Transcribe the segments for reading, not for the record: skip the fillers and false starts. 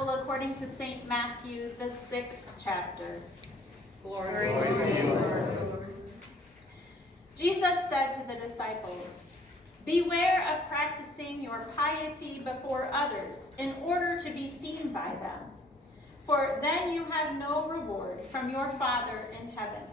Gospel according to St. Matthew, the 6th chapter. Glory to you, Lord. Jesus said to the disciples, "Beware of practicing your piety before others in order to be seen by them, for then you have no reward from your Father in heaven.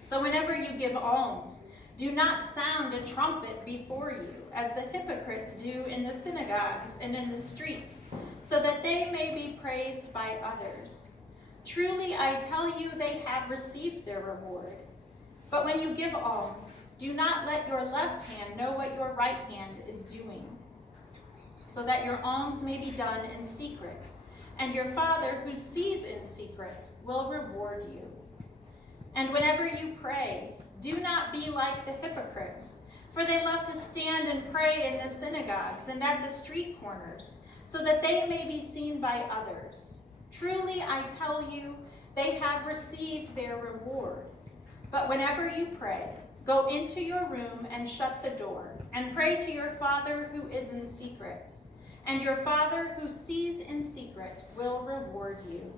So whenever you give alms, do not sound a trumpet before you, as the hypocrites do in the synagogues and in the streets, so that they may be praised by others. Truly, I tell you, they have received their reward. But when you give alms, do not let your left hand know what your right hand is doing, so that your alms may be done in secret, and your Father who sees in secret will reward you. And whenever you pray, do not be like the hypocrites, for they love to stand and pray in the synagogues and at the street corners, so that they may be seen by others. Truly, I tell you, they have received their reward. But whenever you pray, go into your room and shut the door, and pray to your Father who is in secret. And your Father who sees in secret will reward you.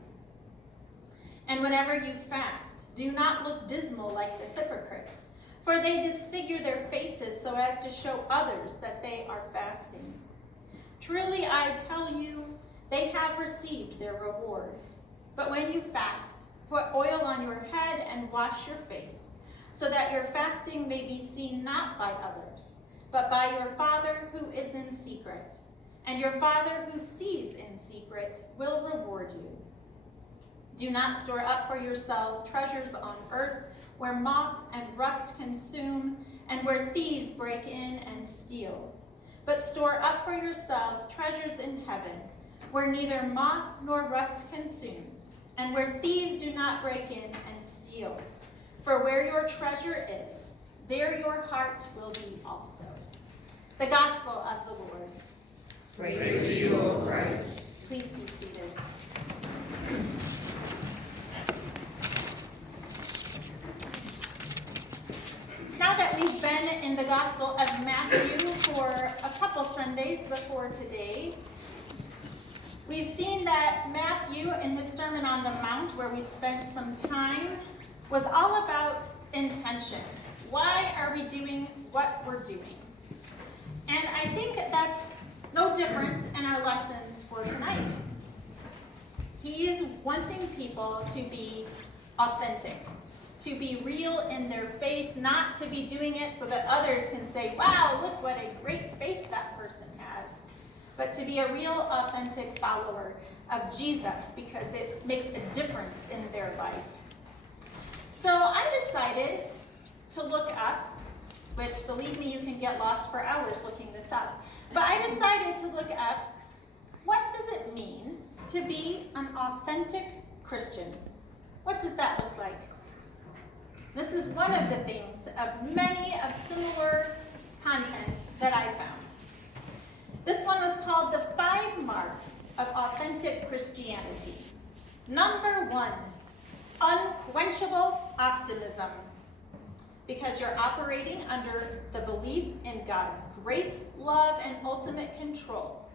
And whenever you fast, do not look dismal like the hypocrites, for they disfigure their faces so as to show others that they are fasting. Truly, I tell you, they have received their reward. But when you fast, put oil on your head and wash your face, so that your fasting may be seen not by others, but by your Father who is in secret. And your Father who sees in secret will reward you. Do not store up for yourselves treasures on earth, where moth and rust consume, and where thieves break in and steal. But store up for yourselves treasures in heaven, where neither moth nor rust consumes, and where thieves do not break in and steal. For where your treasure is, there your heart will be also." The Gospel of the Lord. Praise to you, O Christ. Please be seated. Now that we've been in the Gospel of Matthew for a couple Sundays before today, we've seen that Matthew, in his Sermon on the Mount, where we spent some time, was all about intention. Why are we doing what we're doing? And I think that's no different in our lessons for tonight. He is wanting people to be authentic, to be real in their faith, not to be doing it so that others can say, "Wow, look what a great faith that person has," but to be a real, authentic follower of Jesus, because it makes a difference in their life. So I decided to look up, which, believe me, you can get lost for hours looking this up, but I decided to look up, what does it mean to be an authentic Christian? What does that look like? This is one of the things of many of similar content that I found. This one was called the 5 Marks of Authentic Christianity. Number 1, unquenchable optimism, because you're operating under the belief in God's grace, love, and ultimate control,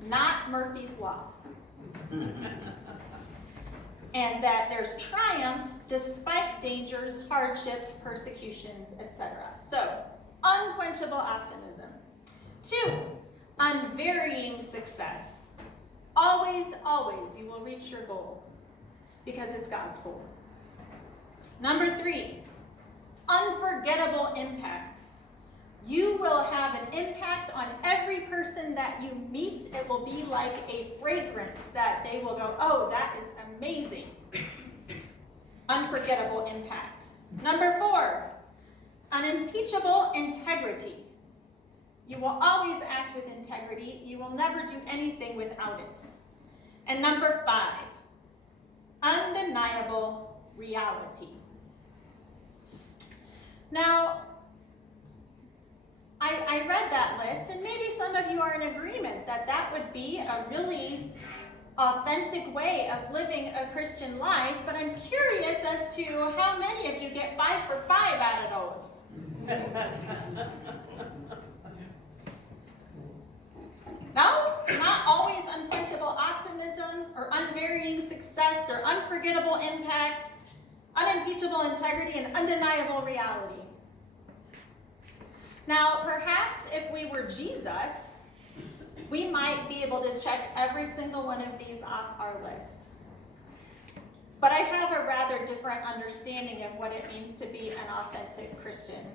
not Murphy's Law. And that there's triumph despite dangers, hardships, persecutions, etc. So, unquenchable optimism. 2, unvarying success. Always, always you will reach your goal, because it's God's goal. Number 3, unforgettable impact. You will have an impact on every person that you meet. It will be like a fragrance that they will go, "Oh, that is amazing." Unforgettable impact. Number 4, unimpeachable integrity. You will always act with integrity. You will never do anything without it. And number 5, undeniable reality. Now, I read that list, and maybe some of you are in agreement that that would be a really authentic way of living a Christian life, but I'm curious as to how many of you get 5 for 5 out of those. No? Not always unquenchable optimism. optimism or unvarying success or unforgettable impact, unimpeachable integrity, and undeniable reality. Now, perhaps if we were Jesus, we might be able to check every single one of these off our list. But I have a rather different understanding of what it means to be an authentic Christian.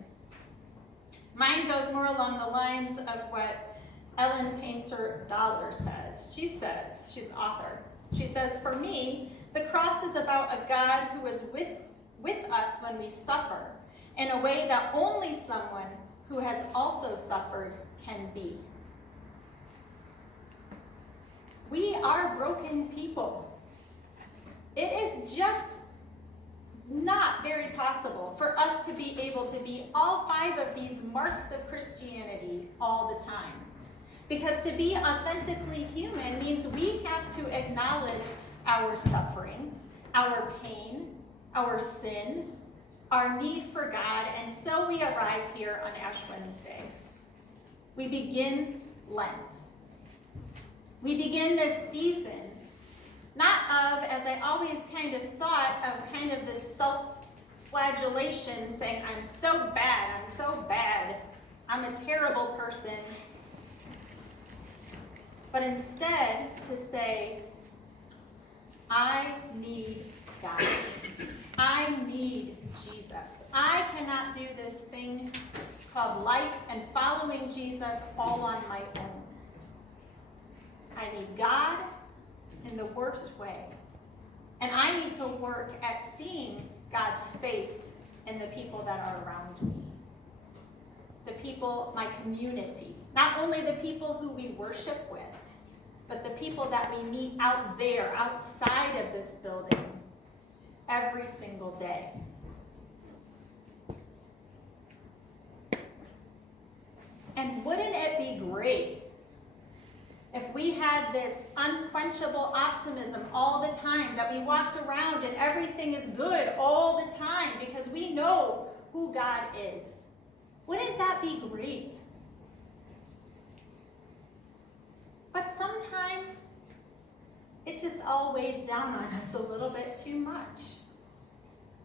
Mine goes more along the lines of what Ellen Painter Dollar says. She's an author. She says, "For me, the cross is about a God who is with us when we suffer in a way that only someone who has also suffered can be." We are broken people. It is just not very possible for us to be able to be all 5 of these marks of Christianity all the time. Because to be authentically human means we have to acknowledge our suffering, our pain, our sin, our need for God, and so we arrive here on Ash Wednesday. We begin Lent. We begin this season not of, as I always kind of thought, of kind of this self-flagellation, saying, I'm so bad, I'm a terrible person. But instead to say, I need God. I need Jesus. I cannot do this thing called life and following Jesus all on my own. I need God in the worst way. And I need to work at seeing God's face in the people that are around me. The people, my community. Not only the people who we worship with, but the people that we meet out there, outside of this building, every single day. And wouldn't it be great if we had this unquenchable optimism all the time, that we walked around and everything is good all the time because we know who God is? Wouldn't that be great? But sometimes it just all weighs down on us a little bit too much.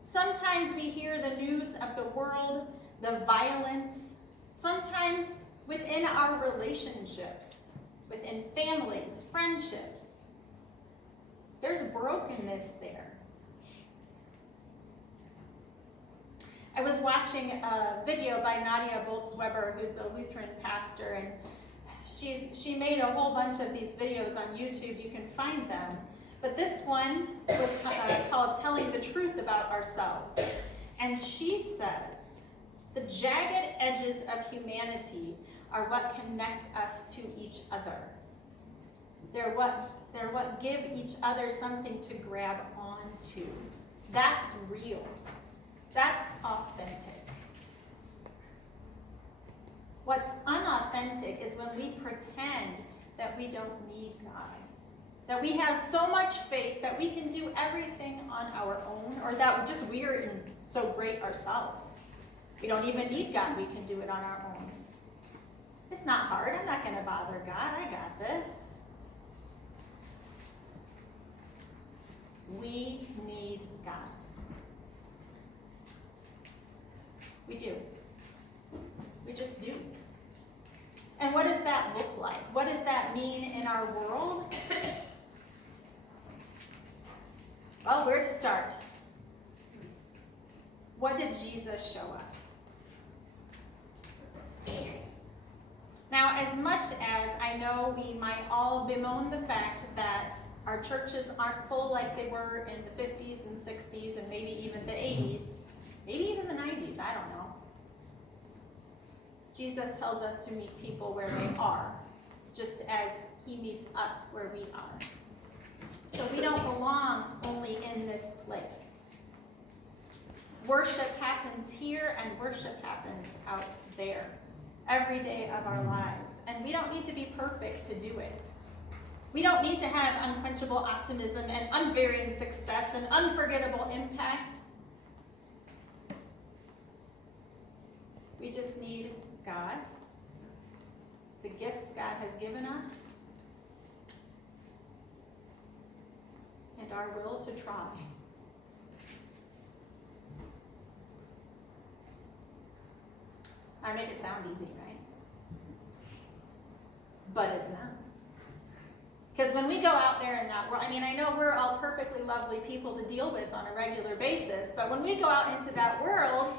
Sometimes we hear the news of the world, the violence, sometimes within our relationships, within families, friendships. There's brokenness there. I was watching a video by Nadia Boltz-Weber, who's a Lutheran pastor, and she made a whole bunch of these videos on YouTube. You can find them. But this one was called Telling the Truth About Ourselves. And she says, the jagged edges of humanity are what connect us to each other. They're what give each other something to grab onto. That's real. That's authentic. What's unauthentic is when we pretend that we don't need God. That we have so much faith that we can do everything on our own, or that just we're so great ourselves. We don't even need God, we can do it on our own. It's not hard, I'm not going to bother God, I got this. We need God. We do. We just do. And what does that look like? What does that mean in our world? Well, where to start? What did Jesus show us? Now, as much as I know we might all bemoan the fact that our churches aren't full like they were in the 50s and 60s and maybe even the 80s, maybe even the 90s, I don't know. Jesus tells us to meet people where they are, just as he meets us where we are. So we don't belong only in this place. Worship happens here and worship happens out there every day of our lives. And we don't need to be perfect to do it. We don't need to have unquenchable optimism and unvarying success and unforgettable impact. We just need God, the gifts God has given us, our will to try. I make it sound easy, right? But it's not. Because when we go out there in that world, I mean, I know we're all perfectly lovely people to deal with on a regular basis, but when we go out into that world,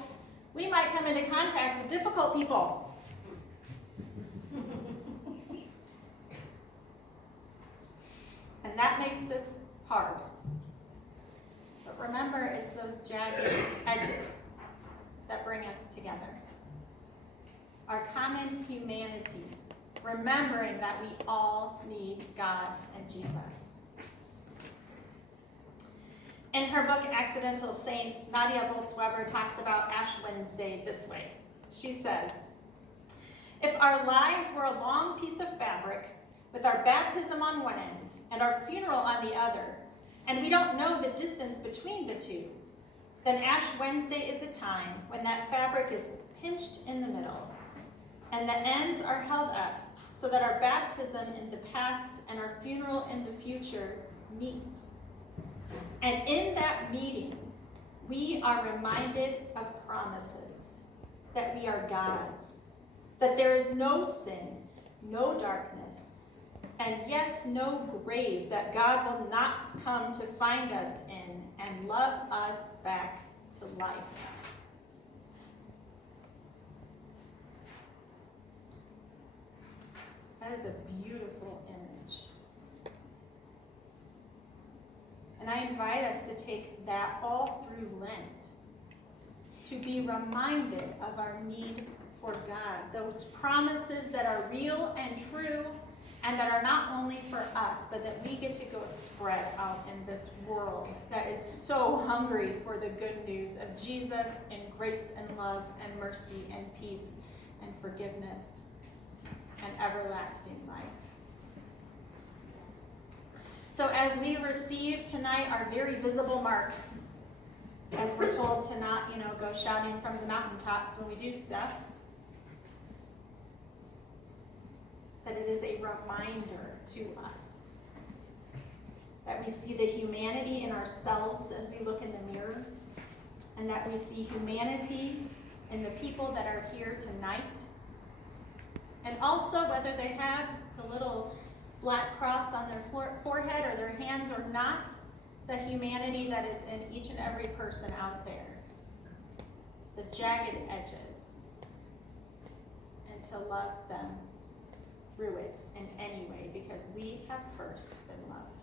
we might come into contact with difficult people. And that makes this hard. But remember, it's those jagged edges that bring us together. Our common humanity, remembering that we all need God and Jesus. In her book, Accidental Saints, Nadia Bolz-Weber talks about Ash Wednesday this way. She says, if our lives were a long piece of fabric with our baptism on one end and our funeral on the other, and we don't know the distance between the two, then Ash Wednesday is a time when that fabric is pinched in the middle and the ends are held up so that our baptism in the past and our funeral in the future meet. And in that meeting, we are reminded of promises, that we are God's, that there is no sin, no darkness, and yes, no grave that God will not come to find us in and love us back to life. That is a beautiful image. And I invite us to take that all through Lent, to be reminded of our need for God, those promises that are real and true, and that are not only for us, but that we get to go spread out in this world that is so hungry for the good news of Jesus and grace and love and mercy and peace and forgiveness and everlasting life. So as we receive tonight our very visible mark, as we're told to not, go shouting from the mountaintops when we do stuff, that it is a reminder to us that we see the humanity in ourselves as we look in the mirror, and that we see humanity in the people that are here tonight. And also, whether they have the little black cross on their forehead or their hands or not, the humanity that is in each and every person out there, the jagged edges, and to love them through it in any way, because we have first been loved.